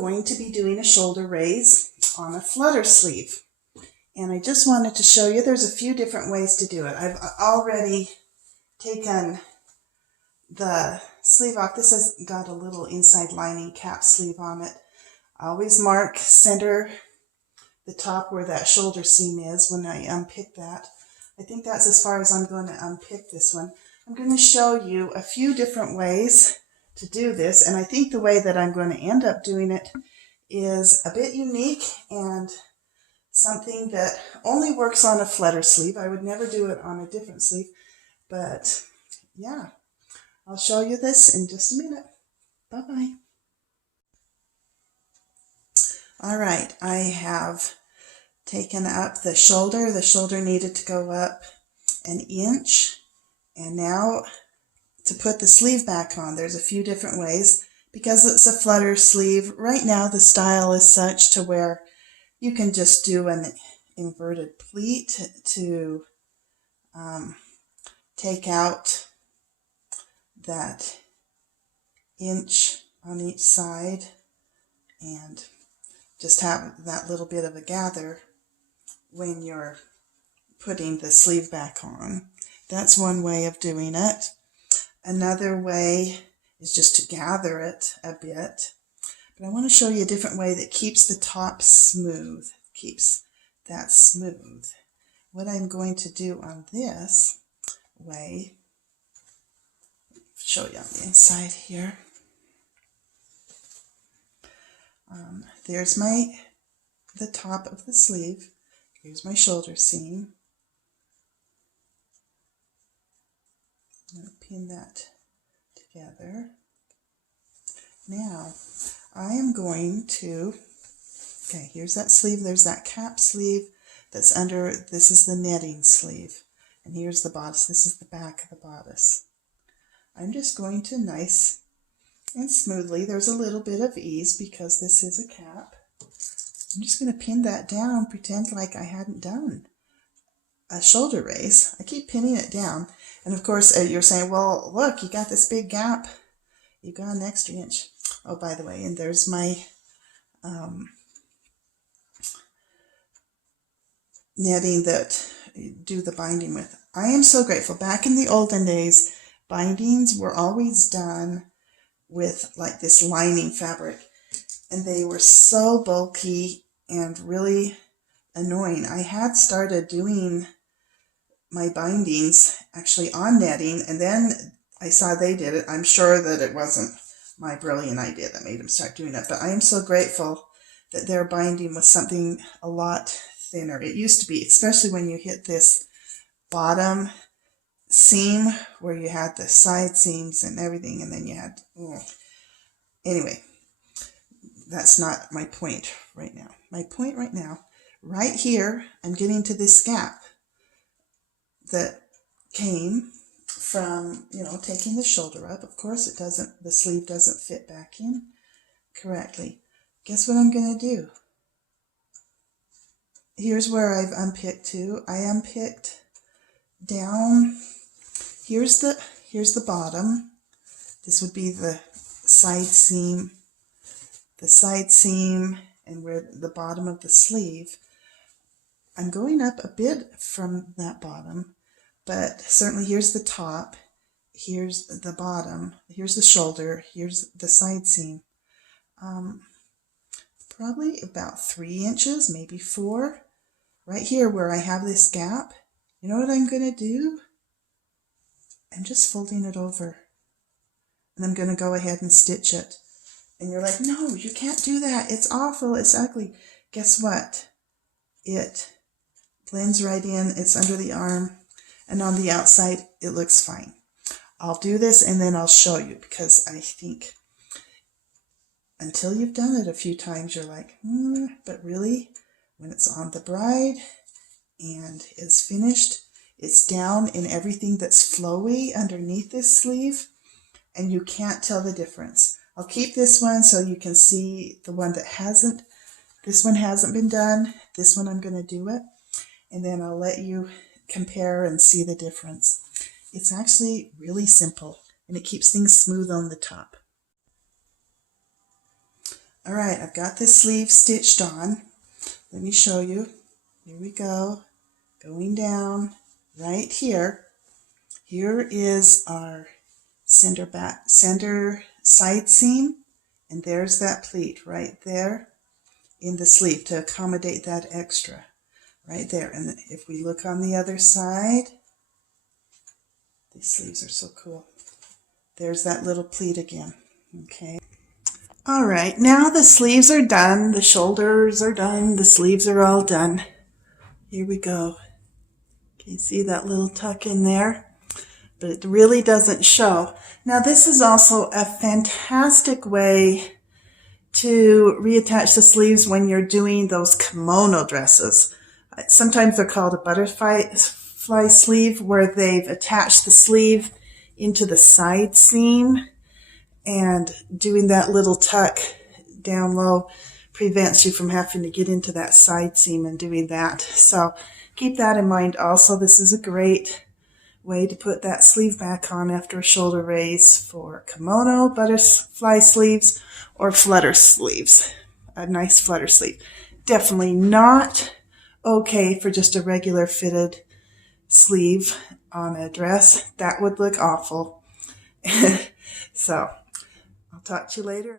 going to be doing a shoulder raise on a flutter sleeve. And I just wanted to show you there's a few different ways to do it. I've already taken the sleeve off. This has got a little inside lining cap sleeve on it. I always mark center the top where that shoulder seam is when I unpick that. I think that's as far as I'm going to unpick this one. I'm going to show you a few different ways to do this, and I think the way that I'm going to end up doing it is a bit unique and something that only works on a flutter sleeve. I would never do it on a different sleeve, but yeah, I'll show you this in just a minute. Bye-bye. All right, I have taken up the shoulder. The shoulder needed to go up an inch. And now to put the sleeve back on, there's a few different ways. Because it's a flutter sleeve, right now the style is such to where you can just do an inverted pleat to take out that inch on each side and just have that little bit of a gather when you're putting the sleeve back on. That's one way of doing it. Another way is just to gather it a bit. But I want to show you a different way that keeps the top smooth, keeps that smooth. What I'm going to do on this way, show you on the inside here. There's the top of the sleeve. Here's my shoulder seam. I'm going to pin that together. Now, I am going to, okay, here's that sleeve. There's that cap sleeve that's under, this is the netting sleeve. And here's the bodice. This is the back of the bodice. I'm just going to nice and smoothly, there's a little bit of ease because this is a cap. I'm just going to pin that down, pretend like I hadn't done a shoulder raise. I keep pinning it down. And of course, you're saying, well, look, you got this big gap. You got an extra inch. Oh, by the way, and there's my netting that you do the binding with. I am so grateful. Back in the olden days, bindings were always done with like this lining fabric, and they were so bulky and really annoying. I had started doing my bindings actually on netting, and then I saw they did it. I'm sure that it wasn't my brilliant idea that made them start doing it, but I am so grateful that their binding was something a lot thinner. It used to be, especially when you hit this bottom seam where you had the side seams and everything, and then you had, anyway, that's not my point right now. My point right now, right here, I'm getting to this gap that came from, taking the shoulder up. Of course, the sleeve doesn't fit back in correctly. Guess what I'm going to do? Here's where I've unpicked to. I unpicked down. Here's the bottom. This would be the side seam. The side seam and where the bottom of the sleeve. I'm going up a bit from that bottom, but certainly here's the top, here's the bottom, here's the shoulder, here's the side seam. Probably about 3 inches, maybe 4. Right here where I have this gap, you know what I'm going to do? I'm just folding it over. And I'm going to go ahead and stitch it. And you're like, no, you can't do that. It's awful. It's ugly. Guess what? It blends right in. It's under the arm. And on the outside, it looks fine. I'll do this and then I'll show you, because I think until you've done it a few times, you're like, but really, when it's on the bride and it's finished, it's down in everything that's flowy underneath this sleeve, and you can't tell the difference. I'll keep this one so you can see the one that hasn't. This one hasn't been done. This one I'm going to do it, and then I'll let you compare and see the difference. It's actually really simple, and it keeps things smooth on the top. All right, I've got this sleeve stitched on. Let me show you. Here we go, going down right here. Here is our center side seam, and there's that pleat right there in the sleeve to accommodate that extra right there. And if we look on the other side, these sleeves are so cool. There's that little pleat again. Okay. All right, now the sleeves are done, the shoulders are done, the sleeves are all done. Here we go. Can you see that little tuck in there? But it really doesn't show. Now this is also a fantastic way to reattach the sleeves when you're doing those kimono dresses. Sometimes they're called a butterfly sleeve, where they've attached the sleeve into the side seam, and doing that little tuck down low prevents you from having to get into that side seam and doing that. So keep that in mind also. This is a great way to put that sleeve back on after a shoulder raise for kimono, butterfly sleeves, or flutter sleeves. A nice flutter sleeve. Definitely not okay for just a regular fitted sleeve on a dress. That would look awful. So I'll talk to you later.